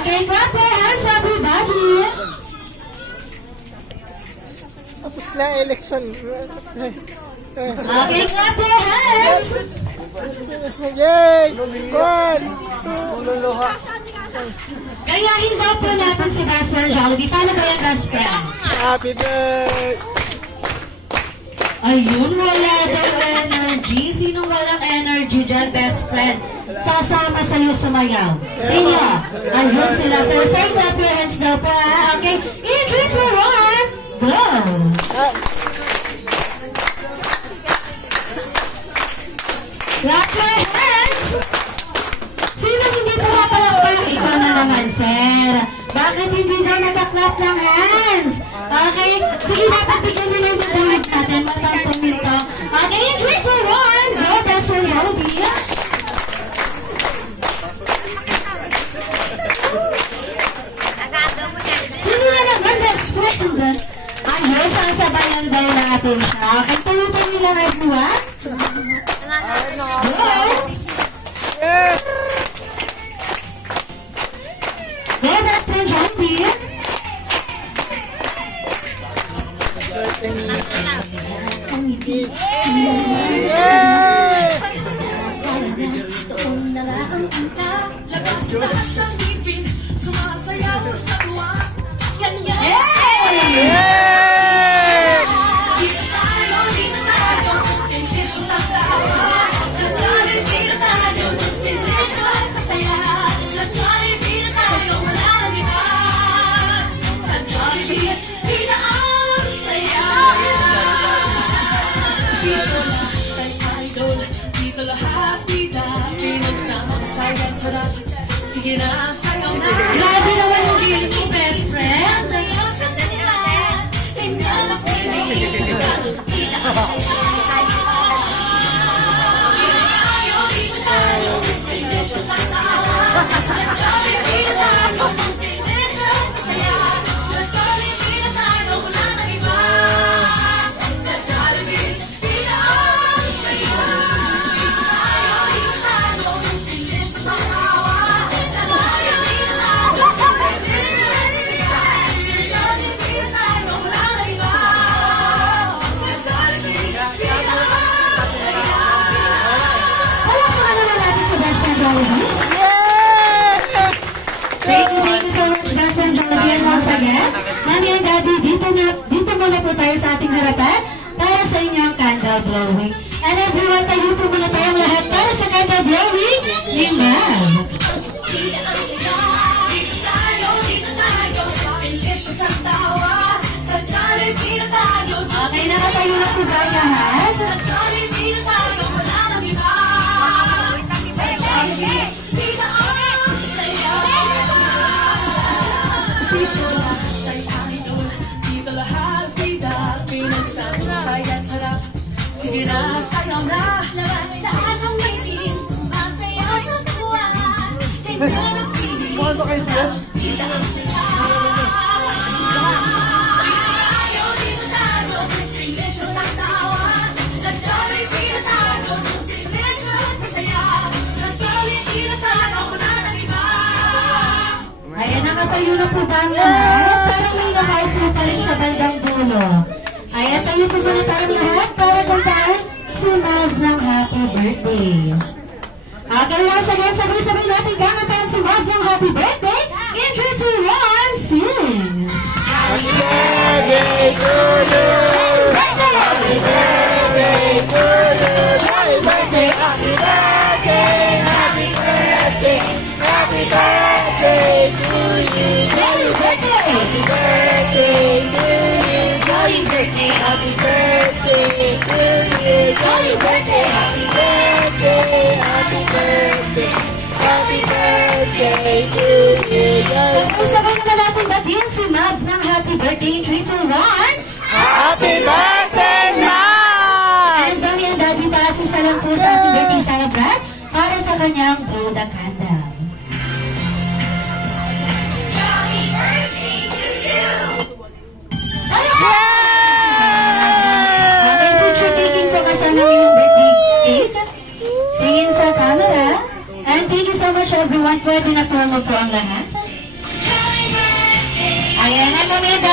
Okay, clap your hands, everybody. Tapos na election. Okay, clap your hands. Yay! One! Luluha. Gayahin daw po natin si Best Friend Jollibee. Paano ba yung Best Friend? Happy birthday! Ayun, wala daw energy. Sinong walang energy dyan, Best Friend? Sasama sa'yo sumayaw. Sino? Ayun sila, sir. Sir, clap your hands daw po, ha? Okay, in 3, 2, 1, go! Clap your hands! Sino hindi pumapalakpak? Ikaw na naman, sir. Bakit hindi daw nakaklap ng hands? Okay? Sige, dapat bigyan nyo na yung bulit natin. Matampong nito. Okay, in 3, 2, 1, go! Best Friend Jollibee. Sino na naman, Best Friend? Ayos, ang sabayan daw natin siya. Kung tulutan nila na buwan. Go! Yeah! Go, Best Friend Jollibee. Yay! Labas lahat ng ngipin, sumasayaw sa tuwa. Ganyan. Yay! Di na tayo, mas delicious ang tawa. Sa Jollibee na tayo, mas delicious sa saya. Sa Jollibee na tayo, wala nang iba. Sa Jollibee, di na ang saya. Dito lahat ay idol, dito lahat bida. Pinagsamang saya't sarap, sige na, sayaw na. Grabe naman yung feeling mo, Best Friend. Sayaw sa kanila, tingnan ang piling. Di na ang saya. Di na tayo, mas delicious ang tawa. Sa Jollibee na tayo, mas delicious sa saya. Sa Jollibee na tayo, wala nang iba. Sa Jollibee, di na ang saya. Di na tayo, mas delicious ang tawa. Sa Jollibee na tayo, mas delicious sa saya. Sa Jollibee na tayo, wala nang iba. Sa Jollibee, di na ang saya. Wala pa nga naman natin si Best Friend Jollibee. Yeah! Thank you so much, Best Friend Jollibee. And once again, Mami and Daddy, dito muna po tayo sa ating harapan para sa inyong candle blowing. And everyone, tayo po muna tayong lahat para sa candle blowing ni Ma'am. Dito tayo, mas delicious ang tawa. Sa Jollibee na tayo, Okay, nakatayo na po ba lahat? sa Jollibee na tayo, wala nang iba. Sa Jollibee, di na ang saya. Dito lahat ay idol, dito lahat bida. Pinagsamang saya't sarap, sige na, sayaw na. Labas lahat ng ngipin, sumasayaw sa tuwa. Tingnan ang piling, di na ang saya. Dito tayo, mas delicious ang tawa. Sa Jollibee na tayo, mas delicious sa saya. Sa Jollibee na tayo, wala nang iba. Ayan, nakatayo na po ba ang lahat? Parang may nakaupo pa rin sa bandang dulo. Ayan, tayo po muna tayong lahat para kantaan si Mav ng happy birthday. Okay, once again, sabay-sabay natin kantaan si Mav ng happy birthday. In 3, 2, 1, sing! Happy birthday to you! Happy birthday to you! Happy birthday! Happy birthday! Happy birthday! Happy birthday to you! Happy birthday! Happy birthday to you! Happy birthday! Happy birthday to you! Happy birthday! Happy birthday! Happy birthday! Happy birthday to you! Sabay-sabay naman natin batiin si Mav ng happy birthday. In 3, 2, 1, Happy birthday, Mom! and Mami and Daddy, pa-assist na lang po sa ating birthday celebrant para sa kanyang blow the candle. Happy birthday to you! Okay, picture taking po kasama ngayong birthday cake. Tingin sa camera. And thank you so much everyone. Pwede na promo po ang lahat. kami, Daddy